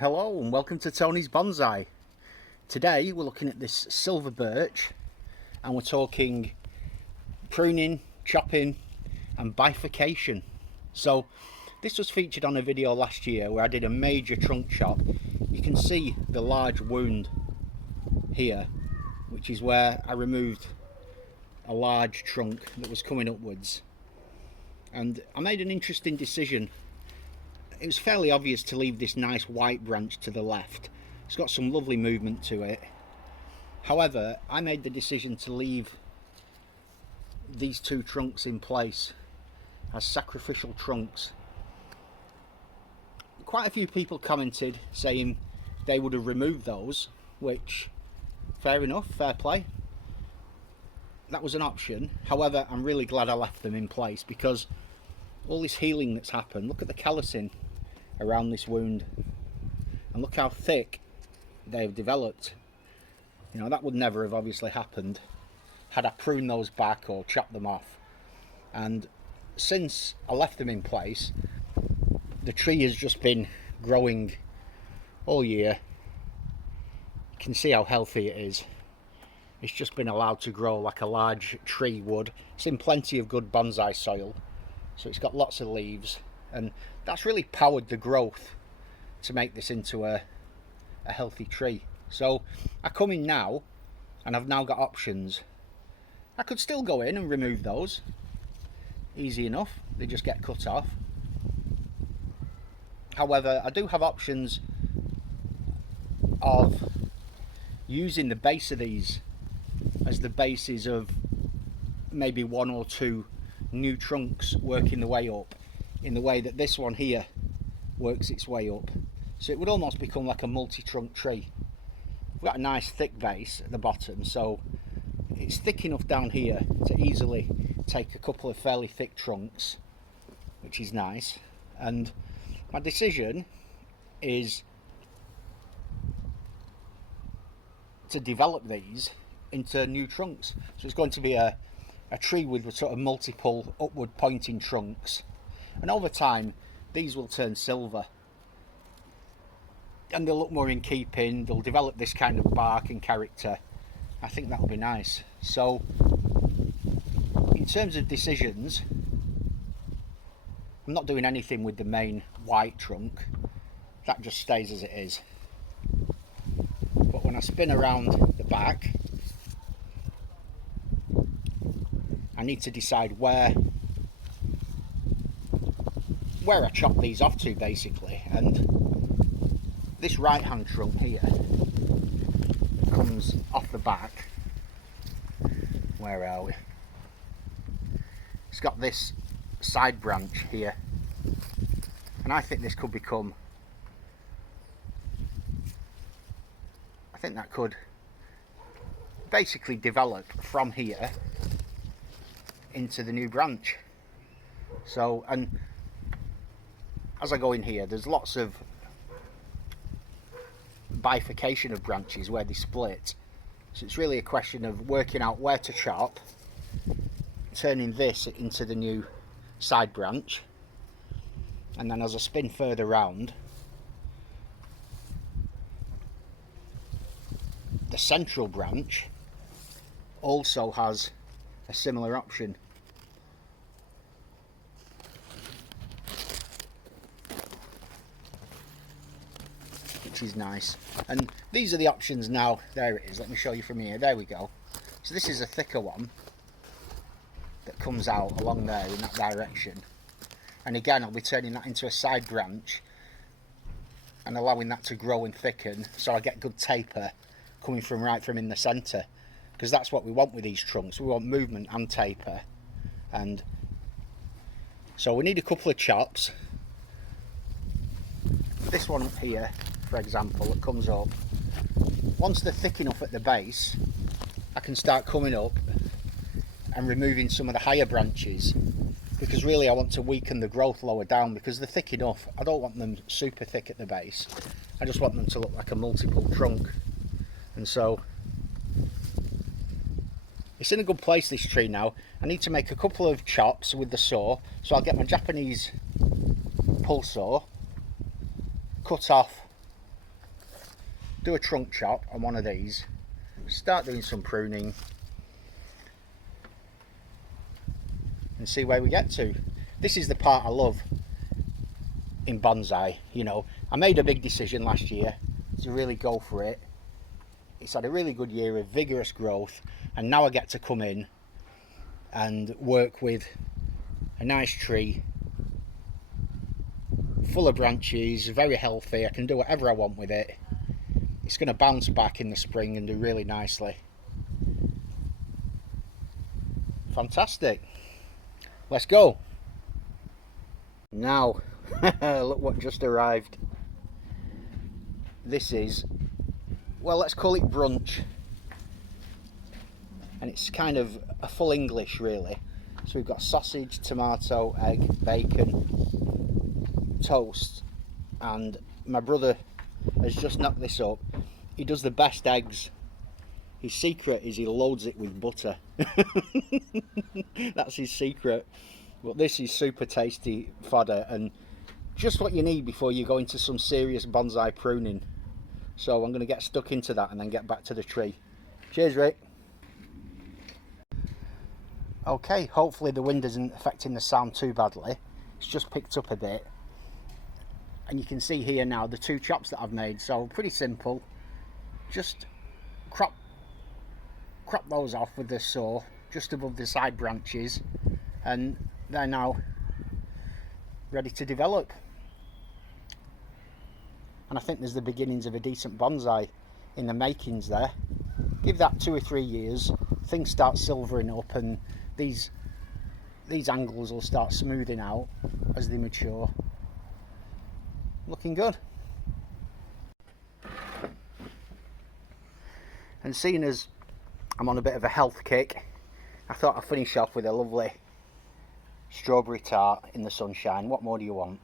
Hello and welcome to Tony's Bonsai. Today we're looking at this silver birch and we're talking pruning, chopping and bifurcation. So this was featured on a video last year where I did a major trunk chop. You can see the large wound here, which is where I removed a large trunk that was coming upwards, and I made an interesting decision. It was fairly obvious to leave this nice white branch to the left. It's got some lovely movement to it. However, I made the decision to leave these two trunks in place as sacrificial trunks. Quite a few people commented saying they would have removed those, which, fair enough, fair play. That was an option. However, I'm really glad I left them in place because all this healing that's happened, look at the callousing around this wound and look how thick they've developed. You know, that would never have obviously happened had I pruned those back or chopped them off. And since I left them in place, the tree has just been growing all year. You can see how healthy it is. It's just been allowed to grow like a large tree would. It's in plenty of good bonsai soil, so it's got lots of leaves, and that's really powered the growth to make this into a healthy tree. So I come in now and I've now got options. I could still go in and remove those, easy enough, they just get cut off. However, I do have options of using the base of these as the bases of maybe one or two new trunks working the way up, in the way that this one here works its way up. So it would almost become like a multi-trunk tree. We've got a nice thick base at the bottom, so it's thick enough down here to easily take a couple of fairly thick trunks, which is nice. And my decision is to develop these into new trunks. So it's going to be a tree with sort of multiple upward pointing trunks, and over time these will turn silver and they'll look more in keeping. They'll develop this kind of bark and character. I think that'll be nice. So in terms of decisions, I'm not doing anything with the main white trunk. That just stays as it is. But when I spin around the back, I need to decide where I chop these off to, basically. And this right hand trunk here comes off the back. Where are we? It's got this side branch here, and I think this could become, I think that could basically develop from here into the new branch. So, and as I go in here, there's lots of bifurcation of branches where they split, so it's really a question of working out where to chop, turning this into the new side branch, and then as I spin further round, the central branch also has a similar option. Which is nice. And these are the options now. There it is. Let me show you from here. There we go. So this is a thicker one that comes out along there in that direction. And again, I'll be turning that into a side branch and allowing that to grow and thicken, so I get good taper coming from right from in the centre, because that's what we want with these trunks. We want movement and taper. And so we need a couple of chops. This one up here, for example, that comes up, once they're thick enough at the base, I can start coming up and removing some of the higher branches, because really I want to weaken the growth lower down, because they're thick enough. I don't want them super thick at the base. I just want them to look like a multiple trunk. And so it's in a good place, this tree now. I need to make a couple of chops with the saw, so I'll get my Japanese pull saw, cut off do a trunk chop on one of these, start doing some pruning, and see where we get to. This is the part I love in bonsai. You know, I made a big decision last year to really go for it. It's had a really good year of vigorous growth, and now I get to come in and work with a nice tree full of branches, very healthy. I can do whatever I want with it. It's going to bounce back in the spring and do really nicely. Fantastic. Let's go. Now, look what just arrived. This is, well, let's call it brunch. And it's kind of a full English, really. So we've got sausage, tomato, egg, bacon, toast. And my brother has just knocked this up. He does the best eggs. His secret is he loads it with butter. That's his secret. But this is super tasty fodder and just what you need before you go into some serious bonsai pruning. So I'm going to get stuck into that and then get back to the tree. Cheers, Rick. Okay, hopefully the wind isn't affecting the sound too badly. It's just picked up a bit. And you can see here now the two chops that I've made. So pretty simple. Just crop those off with the saw just above the side branches, and they're now ready to develop. And I think there's the beginnings of a decent bonsai in the makings there. Give that 2 or 3 years, things start silvering up, and these angles will start smoothing out as they mature. Looking good. And seeing as I'm on a bit of a health kick, I thought I'd finish off with a lovely strawberry tart in the sunshine. What more do you want?